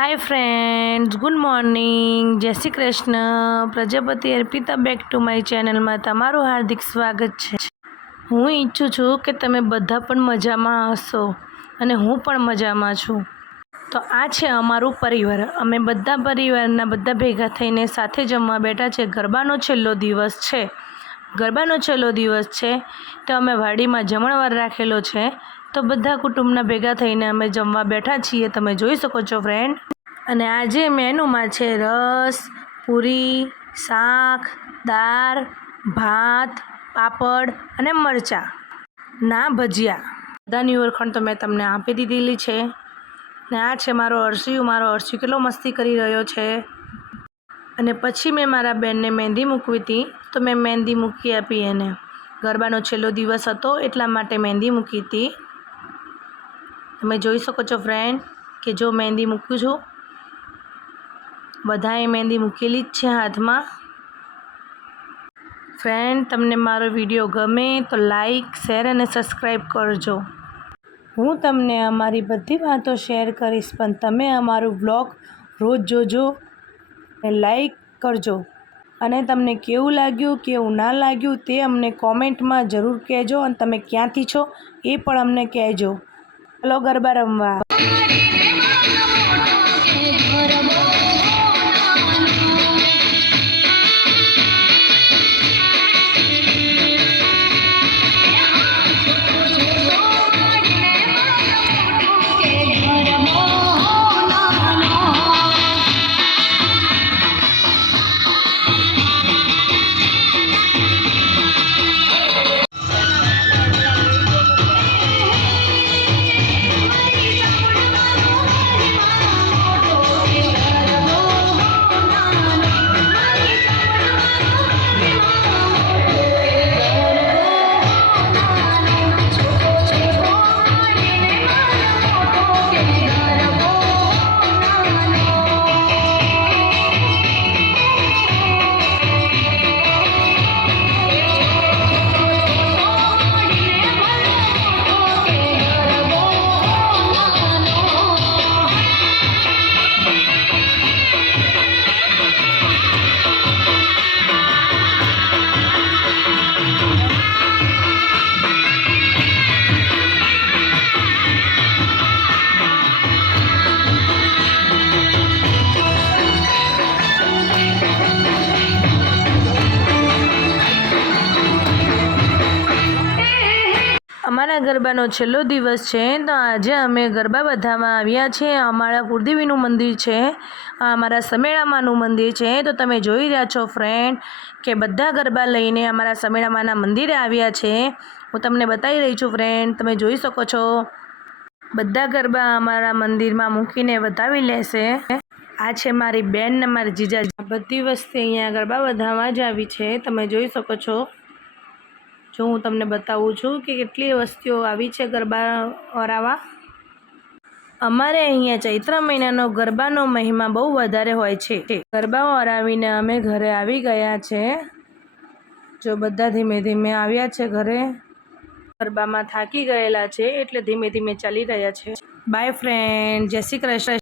Hi friends, good morning, जय Shri Krishna. Prajapati Arpita back to my channel में तमारू हार्दिक स्वागत है। हूँ ઈચ્છું છું કે તમે બધા પણ મજામાં હશો અને હું પણ મજામાં છું। તો આ છે અમારું પરિવાર। અમે બધા પરિવારના બધા ભેગા થઈને સાથે જમવા બેઠા છે। ગરબાનો છેલ્લો દિવસ છે। તો અમે વાડીમાં જમણવાર રાખેલો છે। तो बधा कुटुंबना भेगा थईने अमे जमवा बैठा छीए। तमे जोई शको छो फ्रेंड। अने आजे मेनू में छे रस, पूरी, शाक, दाळ, भात, पापड़ अने मरचा ना भजिया। बधानी ओळखाण तो मैं तमने आपी दीधेली छे। ने आ छे मारो अर्शी केटलो मस्ती करी रह्यो छे। अने पछी मैं मारा बेनने मेहंदी मूकवी हती तो मैं मेहंदी मूकी आपी एने। गरबानो छेल्लो दिवस हतो एटला माटे मेहंदी मूकी हती। તમે જોઈ શકો છો ફ્રેન્ડ કે જો મહેંદી મૂકું છું, બધાએ મહેંદી મૂકેલી જ છે હાથમાં। ફ્રેન્ડ, તમને મારો વિડીયો ગમે તો લાઈક, શેર અને સબસ્ક્રાઈબ કરજો। હું તમને અમારી બધી વાતો શેર કરીશ, પણ તમે અમારું વ્લોગ રોજ જોજો અને લાઈક કરજો। અને તમને કેવું લાગ્યું કેવું ના લાગ્યું તે અમને કોમેન્ટમાં જરૂર કહેજો। અને તમે ક્યાંથી છો એ પણ અમને કહેજો। चलो गरबा रमवा। अमारा गरबानो छेल्लो दिवस है। तो आज अमे गरबा बधावा आव्या छे। अमारा कुलदेवीनुं मंदिर है, अमारा समेळामानुं मंदिर है। तो तमे जोई रह्या छो फ्रेंड के बधा गरबा लईने अमारा समेळामाना मंदिरे आव्या छे। हूँ तमने बताई रही छूं फ्रेंड, तमे जोई शको छो। बधा गरबा अमारा मंदिरमां मूकीने वधावी लेशे। आ छे मारी बेन ने मारी जीजाजी। बधी वस्ती अहींया गरबा बधावा ज आवी छे। तमे जोई शको छो। जो हूँ तमने बताऊँ छूँ कि केटली वस्तीओ आवी छे गरबा वरावा। अमारे अहींया चैत्र महीनानो गरबानो महिमा बहु वधारे होय छे। गरबा वरावीने अमे घरे आवी गया छे। जो बधा धीमे धीमे आव्या छे घरे। गरबामां थाकी गयेला छे एटले धीमे धीमे चाली रह्या छे। बाय फ्रेंड, जय श्री कृष्ण।